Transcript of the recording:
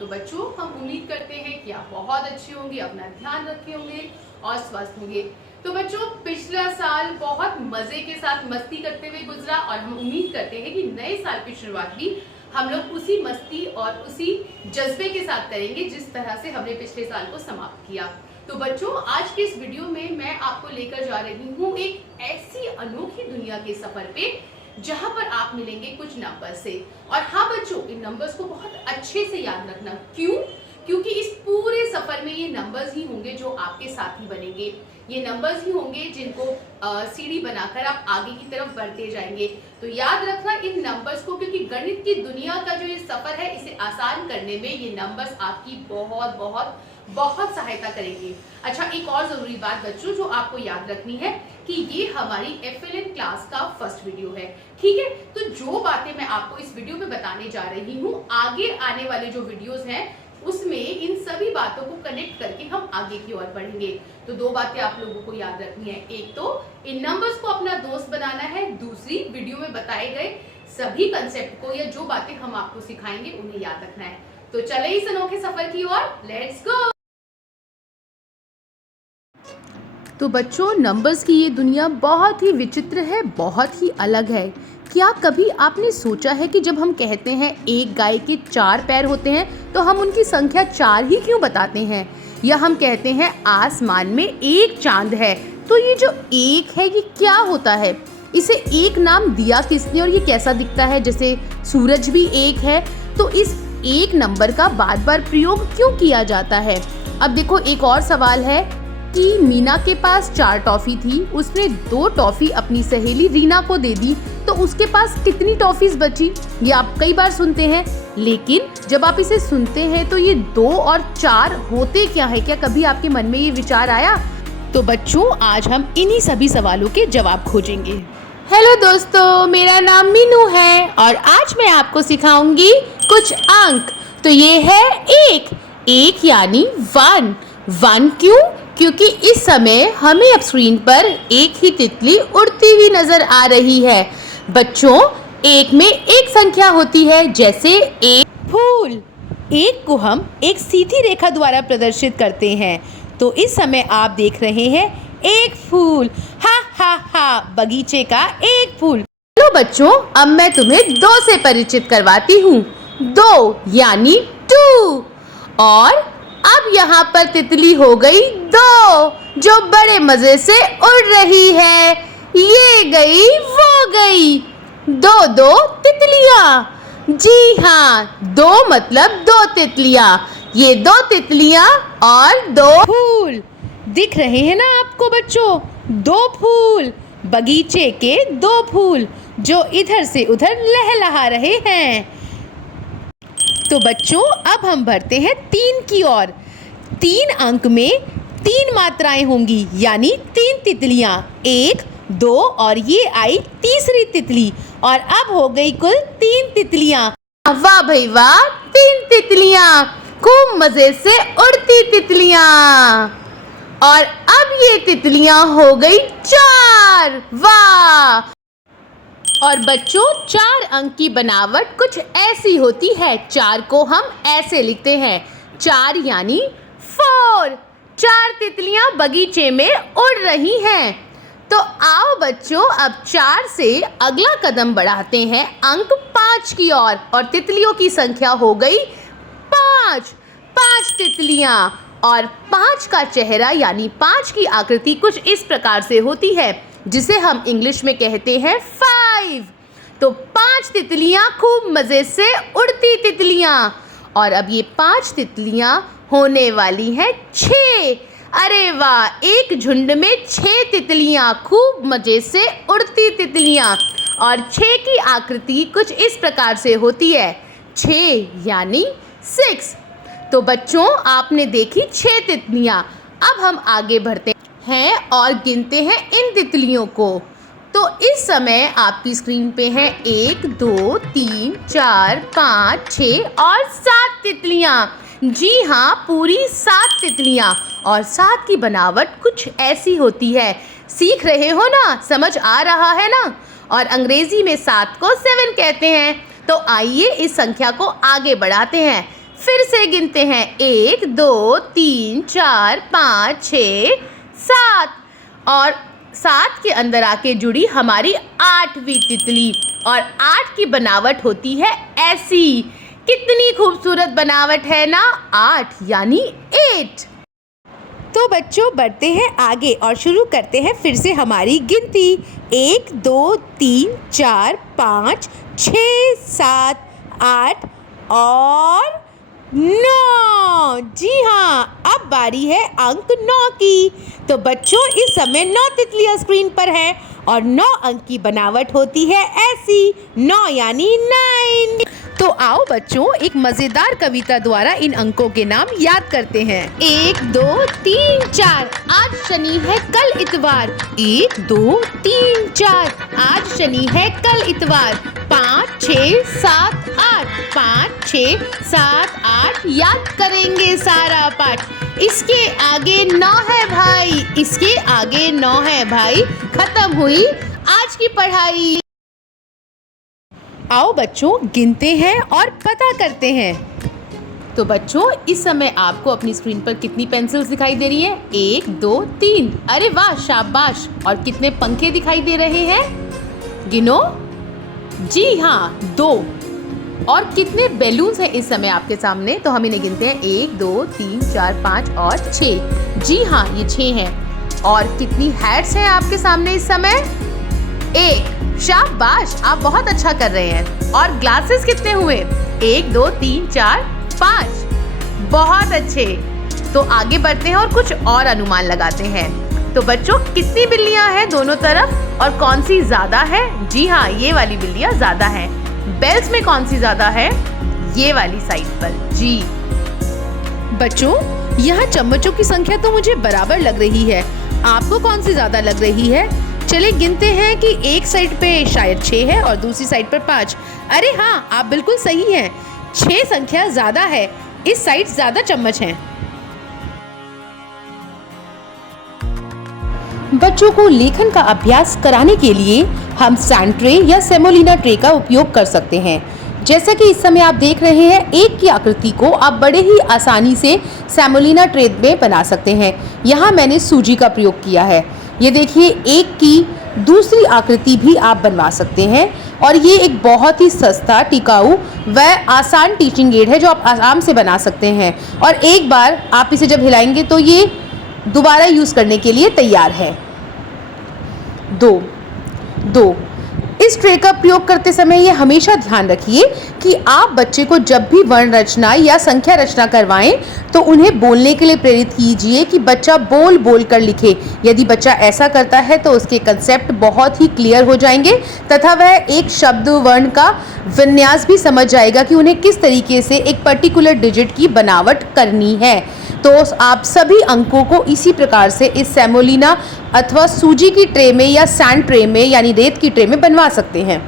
तो बच्चों, हम उम्मीद करते हैं कि आप बहुत अच्छे होंगे, अपना ध्यान रखे होंगे और स्वस्थ होंगे। तो बच्चों, पिछला साल बहुत मजे के साथ मस्ती करते हुए गुजरा और हम उम्मीद करते हैं कि नए साल की शुरुआत भी हम लोग उसी मस्ती और उसी जज्बे के साथ करेंगे जिस तरह से हमने पिछले साल को समाप्त किया। तो बच्चों, आज के इस वीडियो में मैं आपको लेकर जा रही हूँ एक ऐसी अनोखी दुनिया के सफर पे जहां पर आप मिलेंगे कुछ नंबर से। और हाँ बच्चों, इन नंबर्स को बहुत अच्छे से याद रखना। क्यों? क्योंकि इस पूरे सफर में ये नंबर्स ही होंगे जो आपके साथी बनेंगे। ये नंबर्स ही होंगे जिनको सीढ़ी बनाकर आप आगे की तरफ बढ़ते जाएंगे। तो याद रखना इन नंबर्स को, क्योंकि गणित की दुनिया का जो ये सफर है इसे आसान करने में ये नंबर्स आपकी बहुत बहुत बहुत सहायता करेंगे। अच्छा, एक और जरूरी बात बच्चों जो आपको याद रखनी है कि ये हमारी FLN क्लास का फर्स्ट वीडियो है, ठीक है। तो जो बातें मैं आपको इस वीडियो में बताने जा रही हूँ, आगे आने वाले जो वीडियोस हैं उसमें इन सभी बातों को कनेक्ट करके हम आगे की ओर बढ़ेंगे। तो दो बातें आप लोगों को याद रखनी है। एक तो इन नंबर्स को अपना दोस्त बनाना है, दूसरी वीडियो में बताए गए सभी कंसेप्ट को या जो बातें हम आपको सिखाएंगे उन्हें याद रखना है। तो चले इस अनोखे सफर की ओर, लेट्स गो। तो बच्चों, नंबर्स की ये दुनिया बहुत ही विचित्र है, बहुत ही अलग है। क्या कभी आपने सोचा है कि जब हम कहते हैं एक गाय के 4 पैर होते हैं तो हम उनकी संख्या 4 ही क्यों बताते हैं? या हम कहते हैं आसमान में एक चांद है, तो ये जो एक है ये क्या होता है? इसे एक नाम दिया किसने और ये कैसा दिखता है? जैसे सूरज भी एक है, तो इस एक नंबर का बार बार प्रयोग क्यों किया जाता है? अब देखो, एक और सवाल है कि मीना के पास 4 टॉफी थी, उसने 2 टॉफी अपनी सहेली रीना को दे दी, तो उसके पास कितनी टॉफीज बची? ये आप कई बार सुनते हैं, लेकिन जब आप इसे सुनते हैं तो ये 2 और 4 होते क्या है? क्या कभी आपके मन में ये विचार आया? तो बच्चों, आज हम इन्हीं सभी सवालों के जवाब खोजेंगे। हेलो दोस्तों, मेरा नाम मीनू है और आज मैं आपको सिखाऊंगी कुछ अंक। तो ये है एक यानी 1 क्यों? क्योंकि इस समय हमें अब स्क्रीन पर एक ही तितली उड़ती हुई नजर आ रही है। बच्चों, एक में एक संख्या होती है, जैसे एक फूल। एक को हम एक सीधी रेखा द्वारा प्रदर्शित करते हैं। तो इस समय आप देख रहे हैं एक फूल, हा हा हा, बगीचे का एक फूल। चलो बच्चों, अब मैं तुम्हें 2 से परिचित करवाती हूँ। 2 यानी 2। और अब यहाँ पर तितली हो गई 2, जो बड़े मजे से उड़ रही है। ये गई वो गई, 2 तितलियाँ। जी हाँ, 2 मतलब 2 तितलियाँ। ये 2 तितलियाँ और 2 फूल दिख रहे हैं ना आपको बच्चों? 2 फूल, बगीचे के 2 फूल जो इधर से उधर लहलहा रहे हैं। तो बच्चों, अब हम बढ़ते हैं 3 की ओर। 3 अंक में 3 मात्राएं होंगी, यानी 3 तितलियां। 1, 2 और ये आई तीसरी तितली, और अब हो गई कुल 3 तितलियां। वाह भाई वाह, 3 तितलियां, खूब मजे से उड़ती तितलियां। और अब ये तितलियां हो गई 4। वाह! और बच्चों, 4 अंक की बनावट कुछ ऐसी होती है। 4 को हम ऐसे लिखते हैं, 4 यानी 4। 4 तितलियां बगीचे में उड़ रही हैं। तो आओ बच्चों, अब 4 से अगला कदम बढ़ाते हैं अंक 5 की ओर, और तितलियों की संख्या हो गई 5। 5 तितलियां, और 5 का चेहरा यानी 5 की आकृति कुछ इस प्रकार से होती है, जिसे हम इंग्लिश में कहते हैं 5। तो 5 तितलियां, खूब मजे से उड़ती तितलियां। और अब ये 5 तितलियां होने वाली हैं 6। अरे वाह, एक झुंड में 6 तितलियां, खूब मजे से उड़ती तितलियां। और 6 की आकृति कुछ इस प्रकार से होती है, 6 यानी 6। तो बच्चों, आपने देखी 6 तितलियां। अब हम आगे बढ़ते हैं और गिनते हैं इन तितलियों को। तो इस समय आपकी स्क्रीन पे हैं 1, 2, 3, 4, 5, 6 और 7 तितलियां। जी हाँ, पूरी 7 तितलियां। और 7 की बनावट कुछ ऐसी होती है। सीख रहे हो ना? समझ आ रहा है ना? और अंग्रेजी में 7 को 7 कहते हैं। तो आइए इस संख्या को आगे बढ़ाते हैं। फिर से गिनते हैं 1 2 3 4 5 6 7 और 7 के अंदर आके जुड़ी हमारी 8वीं तितली और 8 की बनावट होती है ऐसी। कितनी खूबसूरत बनावट है ना, 8 यानी 8। तो बच्चों बढ़ते हैं आगे और शुरू करते हैं फिर से हमारी गिनती। 1 2 3 4 5 6 7 8 और 9। जी हाँ, अब बारी है अंक 9 की। तो बच्चों इस समय 9 तितलियां स्क्रीन पर हैं और 9 अंक की बनावट होती है ऐसी। 9 यानी 9। तो आओ बच्चों एक मजेदार कविता द्वारा इन अंकों के नाम याद करते हैं। 1 2 3 4 आज शनि है कल इतवार। 1 2 3 4 आज शनि है कल इतवार। 5 6 7 8 5 6 7 8 याद करेंगे सारा पाठ। इसके आगे 9 है भाई, इसके आगे 9 है भाई। खत्म हुई आज की पढ़ाई। आओ बच्चों गिनते हैं और पता करते हैं। तो बच्चों इस समय आपको अपनी स्क्रीन पर कितनी पेंसिल्स दिखाई दे रही हैं? 1 2 3। अरे वाह शाबाश। और कितने पंखे दिखाई दे रहे हैं? गिनो। जी हाँ 2। और कितने बैलून्स हैं इस समय आपके सामने? तो हम इन्हें गिनते हैं 1 2 3 4 5 और 6। जी हाँ ये 6 हैं। और कितनी हैट्स हैं आपके सामने इस समय? 1। शाबाश, आप बहुत अच्छा कर रहे हैं। और ग्लासेस कितने हुए? 1 2 3 4 5। बहुत अच्छे। तो आगे बढ़ते हैं और कुछ और अनुमान लगाते हैं। तो बच्चों कितनी बिल्लियां हैं दोनों तरफ और कौन सी ज्यादा है? जी हाँ ये वाली बिल्लियां ज्यादा हैं। बेल्स में कौन सी ज्यादा है? ये वाली साइड पर। जी बच्चों यहाँ चम्मचों की संख्या तो मुझे बराबर लग रही है, आपको कौन सी ज्यादा लग रही है? चलिए गिनते हैं कि एक साइड पे शायद 6 है और दूसरी साइड पर 5। अरे हाँ आप बिल्कुल सही हैं, 6 संख्या ज्यादा है, इस साइड ज्यादा चम्मच हैं। बच्चों को लेखन का अभ्यास कराने के लिए हम सैंड ट्रे या सेमोलिना ट्रे का उपयोग कर सकते हैं। जैसा कि इस समय आप देख रहे हैं, एक की आकृति को आप बड़े ही आसानी से सेमोलिना ट्रे में बना सकते हैं। यहाँ मैंने सूजी का प्रयोग किया है। ये देखिए एक की दूसरी आकृति भी आप बनवा सकते हैं और ये एक बहुत ही सस्ता, टिकाऊ व आसान टीचिंग एड है जो आप आराम से बना सकते हैं। और एक बार आप इसे जब हिलाएंगे तो ये दोबारा यूज़ करने के लिए तैयार है। 2 इस ट्रे का प्रयोग करते समय ये हमेशा ध्यान रखिए कि आप बच्चे को जब भी वर्ण रचना या संख्या रचना करवाएं तो उन्हें बोलने के लिए प्रेरित कीजिए कि बच्चा बोल बोल कर लिखे। यदि बच्चा ऐसा करता है तो उसके कंसेप्ट बहुत ही क्लियर हो जाएंगे तथा वह एक शब्द वर्ण का विन्यास भी समझ जाएगा कि उन्हें किस तरीके से एक पर्टिकुलर डिजिट की बनावट करनी है। तो आप सभी अंकों को इसी प्रकार से इस सेमोलिना अथवा सूजी की ट्रे में या सैंड ट्रे में यानी रेत की ट्रे में बनवा सकते हैं।